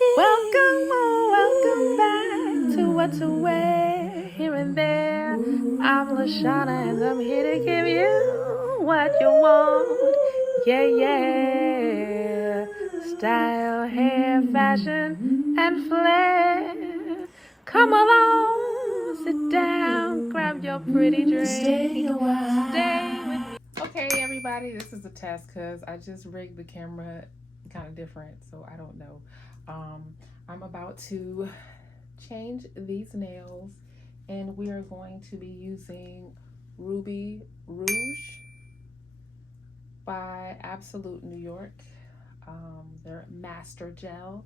Welcome back to What to Wear Here and There. I'm Lashana and I'm here to give you what you want. Yeah. Style, hair, fashion, and flair. Come along, sit down, grab your pretty drink. Stay with me. Okay, everybody, this is a test because I just rigged the camera kind of different, so I don't know. I'm about to change these nails and we are going to be using Ruby Rouge by Absolute New York. Their master gel.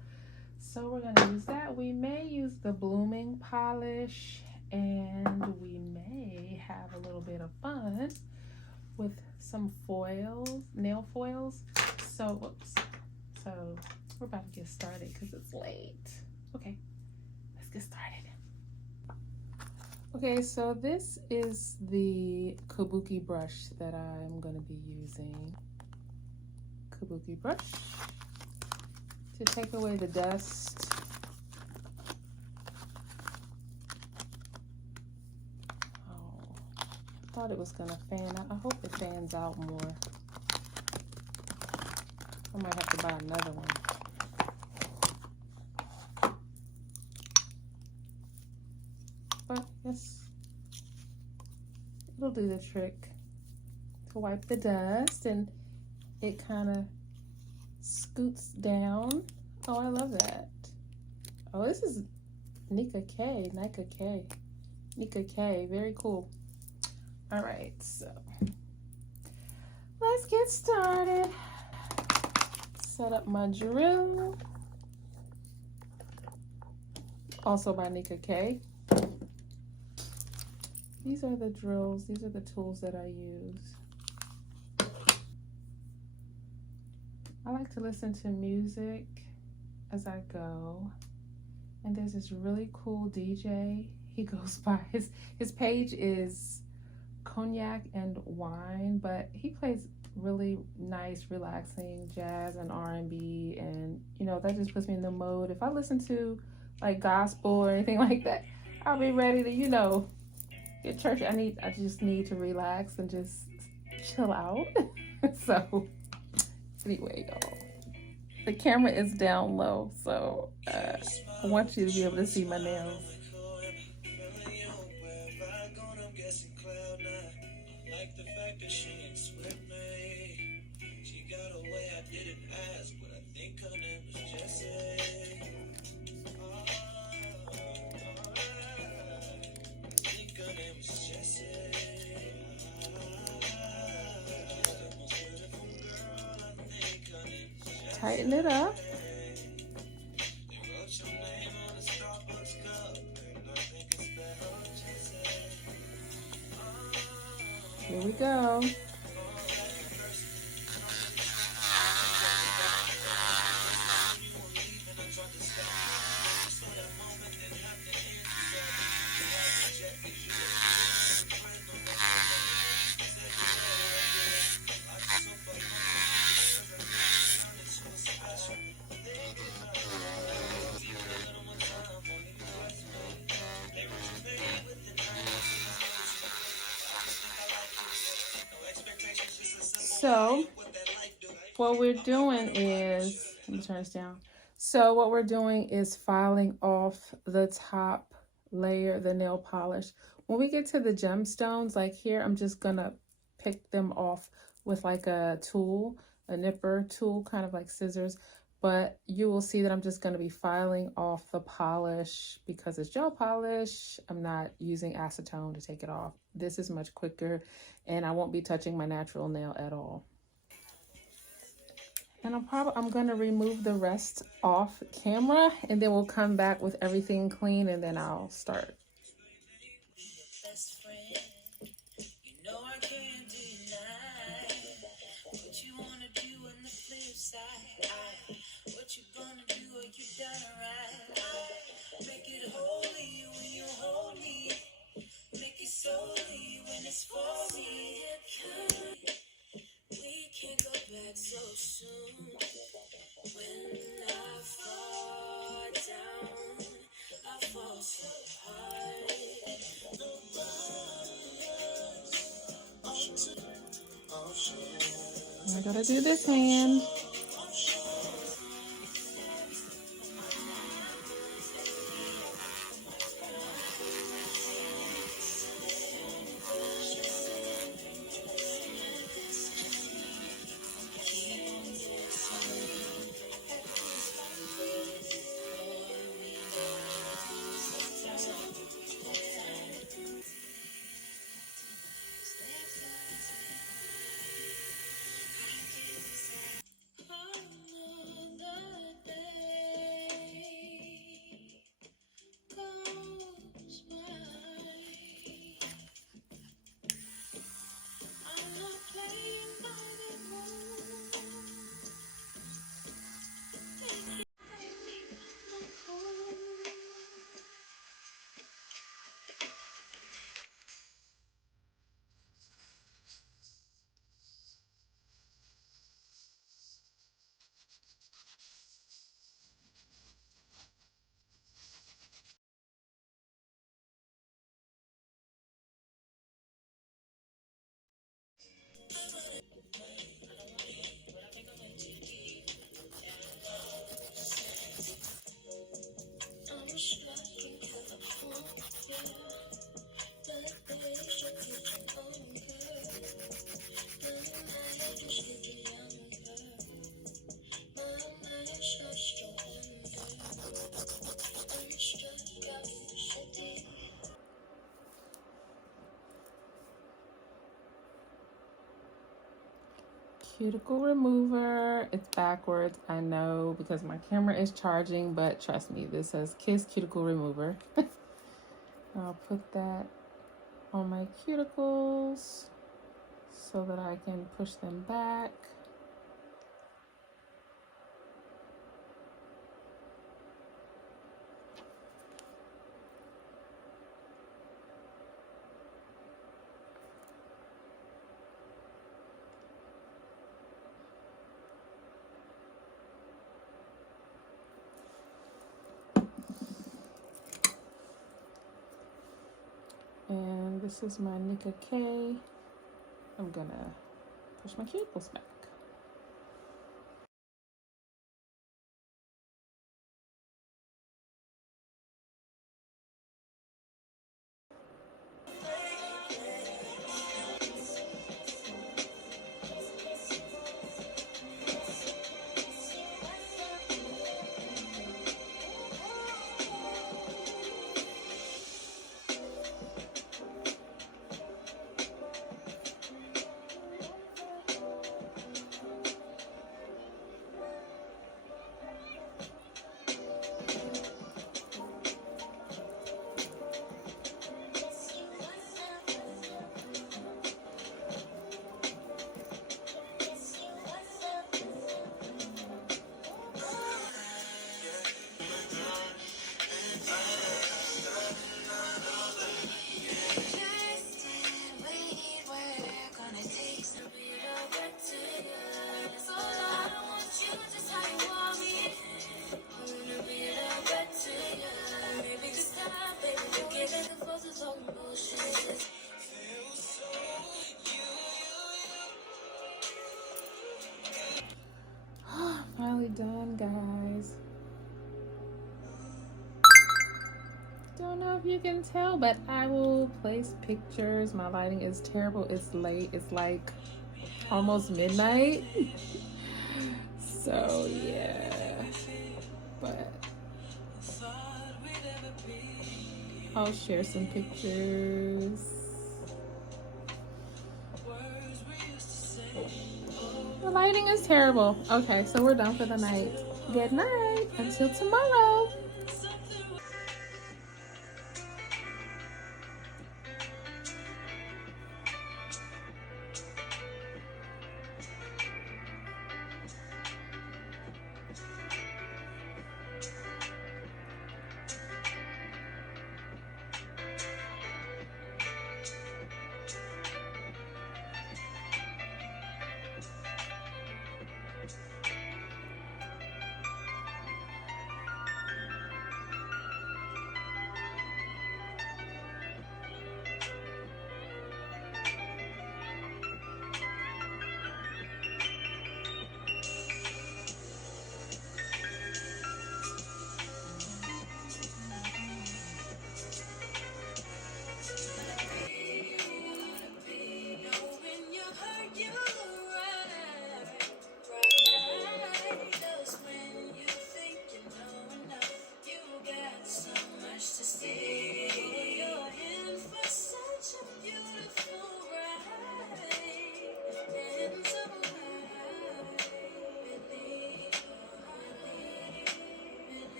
So we're going to use that. We may use the blooming polish and we may have a little bit of fun with some foils, nail foils. So, whoops. So we're about to get started because it's late. Okay, let's get started. Okay, so this is the kabuki brush that I'm going to be using. Kabuki brush to take away the dust. Oh, I thought it was going to fan out. I hope it fans out more. I might have to buy another one. But yes, it'll do the trick to wipe the dust, and it kind of scoots down. Oh, I love that. Oh, this is Nika K, very cool. All right, so let's get started. Set up my drill, also by Nika K. These are the drills, these are the tools that I use. I like to listen to music as I go. And there's this really cool DJ. He goes by, his page is Cognac and Wine, but he plays really nice, relaxing jazz and R&B, and you know, that just puts me in the mode. If I listen to like gospel or anything like that, I'll be ready to, you know, get church. I just need to relax and just chill out. So anyway, y'all, the camera is down low, so I want you to be able to see my nails. Tighten it up. Here we go. So what we're doing is, let me turn this down. So what we're doing is filing off the top layer, the nail polish. When we get to the gemstones, like here, I'm just gonna pick them off with like a tool, a nipper tool, kind of like scissors. But you will see that I'm just gonna be filing off the polish because it's gel polish. I'm not using acetone to take it off. This is much quicker and I won't be touching my natural nail at all. And I'm gonna remove the rest off camera and then we'll come back with everything clean and then I'll start. So soon when I fall. I gotta do this hand. Cuticle remover. It's backwards, I know, because my camera is charging, but trust me, this says Kiss Cuticle Remover. I'll put that on my cuticles so that I can push them back. And this is my Nika K. I'm gonna push my cuticles back. Finally done, guys. Don't know if you can tell, but I will place pictures. My lighting is terrible. It's late. It's like almost midnight. So yeah, but I'll share some pictures. The lighting is terrible. Okay, so we're done for the night. Good night. Until tomorrow.